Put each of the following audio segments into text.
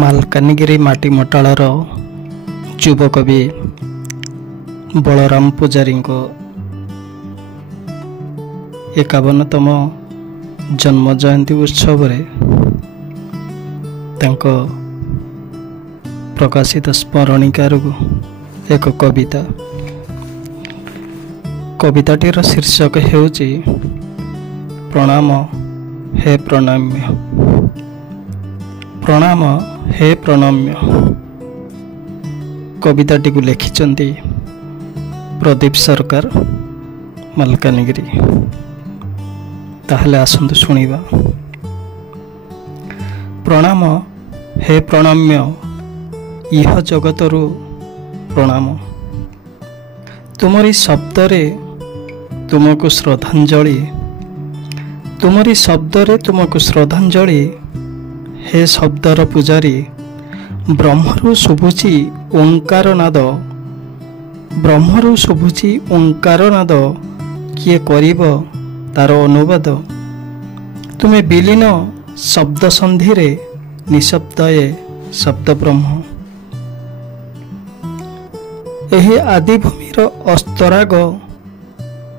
ମାଲକାନଗିରି ମାଟି ମଟାଳର ଯୁବକବି ବଳରାମ ପୂଜାରୀଙ୍କ 51ତମ ଜନ୍ମ ଜୟନ୍ତୀ ଉତ୍ସବରେ ତାଙ୍କ ପ୍ରକାଶିତ ସ୍ମରଣିକାରୁ ଏକ କବିତା। କବିତାଟିର ଶୀର୍ଷକ ହେଉଛି ପ୍ରଣାମ ହେ ପ୍ରଣମ୍ୟ। ପ୍ରଣାମ ହେ ପ୍ରଣମ୍ୟ। କବିତାଟିକୁ ଲେଖିଛନ୍ତି ପ୍ରଦୀପ ସରକାର, ମାଲକାନଗିରି। ତାହେଲେ ଆସନ୍ତୁ ଶୁଣିବା। ପ୍ରଣାମ ହେ ପ୍ରଣମ୍ୟ, ଇହ ଜଗତରୁ ପ୍ରଣାମ। ତୁମରି ଶବ୍ଦରେ ତୁମକୁ ଶ୍ରଦ୍ଧାଞ୍ଜଳି, ତୁମରି ଶବ୍ଦରେ ତୁମକୁ ଶ୍ରଦ୍ଧାଞ୍ଜଳି। ହେ ଶବ୍ଦର ପୂଜାରୀ, ବ୍ରହ୍ମରୁ ଶୁଭୁଛି ଓଙ୍କାର ନାଦ, ବ୍ରହ୍ମରୁ ଶୁଭୁଛି ଓଙ୍କାର ନାଦ। କିଏ କରିବ ତାର ଅନୁବାଦ? ତୁମେ ବିଲୀନ ଶବ୍ଦ ସନ୍ଧିରେ, ନିଶବ୍ଦଏ ଶବ୍ଦ ବ୍ରହ୍ମ। ଏହି ଆଦିଭୂମିର ଅସ୍ତରାଗ,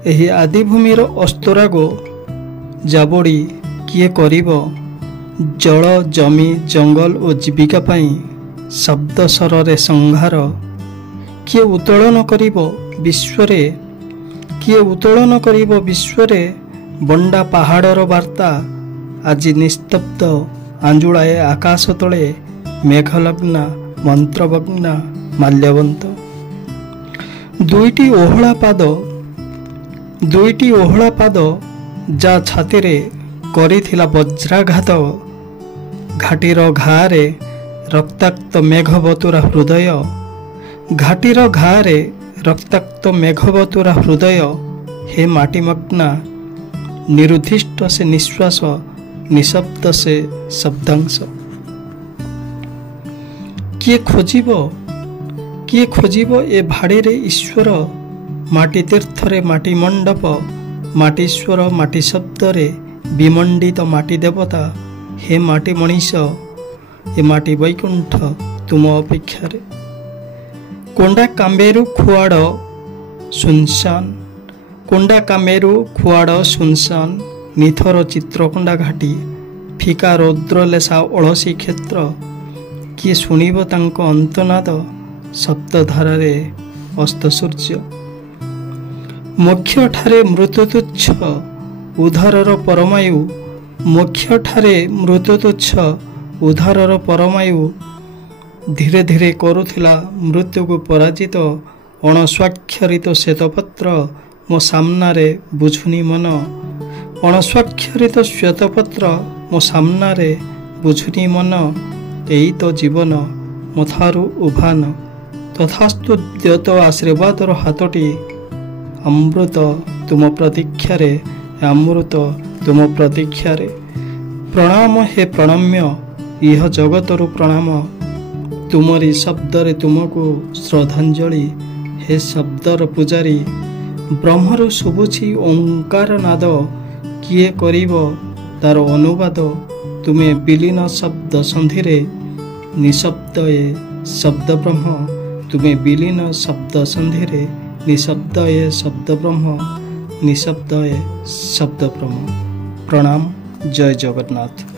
ଏହି ଆଦିଭୂମିର ଅସ୍ତରାଗ ଜାବଡ଼ି କିଏ କରିବ? ଜଳ, ଜମି, ଜଙ୍ଗଲ ଓ ଜୀବିକା ପାଇଁ ଶବ୍ଦ ସ୍ୱରରେ ସଂହାର। କିଏ ଉତ୍ତୋଳନ କରିବ ବିଶ୍ୱରେ, କିଏ ଉତ୍ତୋଳନ କରିବ ବିଶ୍ୱରେ? ବଣ୍ଡା ପାହାଡ଼ର ବାର୍ତ୍ତା ଆଜି ନିସ୍ତବ୍ଧ, ଆଞ୍ଜୁଳାଏ ଆକାଶ ତଳେ ମେଘଲଗ୍ନା, ମନ୍ତ୍ରବଗ୍ନା, ମାଲ୍ୟବନ୍ତ। ଦୁଇଟି ଓହଳା ପାଦ, ଦୁଇଟି ଓହଳା ପାଦ ଯା ଛାତିରେ କରିଥିଲା ବଜ୍ରାଘାତ। ଘାଟିର ଘାରେ ରକ୍ତାକ୍ତ ମେଘବତୁରା ହୃଦୟ, ଘାଟିର ଘାରେ ରକ୍ତାକ୍ତ ମେଘବତୁରା ହୃଦୟ। ହେ ମାଟିମଗ୍ନା, ନିରୁଦ୍ଦିଷ୍ଟ ସେ ନିଶ୍ୱାସ, ନିଶବ୍ଦ ସେ ଶବ୍ଦାଂଶ। କିଏ ଖୋଜିବ, କିଏ ଖୋଜିବ ଏ ଭାଡ଼ିରେ ଈଶ୍ୱର? ମାଟି ତୀର୍ଥରେ ମାଟି ମଣ୍ଡପ, ମାଟିଶ୍ୱର ମାଟି ଶବ୍ଦରେ ବିମଣ୍ଡିତ ମାଟି ଦେବତା। ହେ ମାଟି ମଣିଷ, ଏ ମାଟି ବୈକୁଣ୍ଠ ତୁମ ଅପେକ୍ଷାରେ। କୋଣ୍ଡା କାମେରୁ ଖୁଆଡ଼ ସୁନସାନ, କୋଣ୍ଡା କାମେରୁ ଖୁଆଡ଼ ସୁନସାନ। ନିଥର ଚିତ୍ରକୋଣ୍ଡା ଘାଟି, ଫିକା ରୌଦ୍ରଲେଶା ଅଳସୀ କ୍ଷେତ୍ର। କିଏ ଶୁଣିବ ତାଙ୍କ ଅନ୍ତନାଦ? ସପ୍ତଧାରାରେ ଅସ୍ତ ସୂର୍ଯ୍ୟ। ମୋକ୍ଷଠାରେ ମୃତ୍ୟୁ ତୁଚ୍ଛ, ଉଦ୍ଧାରର ପରମାୟୁ। ମୋକ୍ଷଠାରେ ମୃତ୍ୟୁ ତୁଚ୍ଛ, ଉଦ୍ଧାରର ପରମାୟୁ। ଧୀରେ ଧୀରେ କରୁଥିଲା ମୃତ୍ୟୁକୁ ପରାଜିତ। ଅଣସ୍ୱାକ୍ଷରିତ ଶ୍ୱେତପତ୍ର ମୋ ସାମ୍ନାରେ ବୁଝୁନି ମନ। ଅଣସ୍ୱାକ୍ଷରିତ ଶ୍ୱେତପତ୍ର ମୋ ସାମ୍ନାରେ ବୁଝୁନି ମନ। ଏଇ ତ ଜୀବନ ମଥାରୁ ଉଭାନ, ତଥାସ୍ତୁ ଦ୍ୟତ ଆଶୀର୍ବାଦର ହାତଟି। ଅମୃତ ତୁମ ପ୍ରତୀକ୍ଷାରେ, ଅମୃତ ତୁମ ପ୍ରତୀକ୍ଷାରେ। ପ୍ରଣାମ ହେ ପ୍ରଣମ୍ୟ, ଇହ ଜଗତରୁ ପ୍ରଣାମ। ତୁମରି ଶବ୍ଦରେ ତୁମକୁ ଶ୍ରଦ୍ଧାଞ୍ଜଳି। ହେ ଶବ୍ଦର ପୂଜାରୀ, ବ୍ରହ୍ମରୁ ଶୁଭୁଛି ଓଙ୍କାର ନାଦ। କିଏ କରିବ ତାର ଅନୁବାଦ? ତୁମେ ବିଲୀନ ଶବ୍ଦ ସନ୍ଧିରେ, ନିଶବ୍ଦ ଏ ଶବ୍ଦ ବ୍ରହ୍ମ। ତୁମେ ବିଲୀନ ଶବ୍ଦ ସନ୍ଧିରେ, ନିଶବ୍ଦ ଏ ଶବ୍ଦ ବ୍ରହ୍ମ, ନିଶବ୍ଦ ଏ ଶବ୍ଦ ବ୍ରହ୍ମ। ପ୍ରଣାମ, ଜୟ ଜଗନ୍ନାଥ।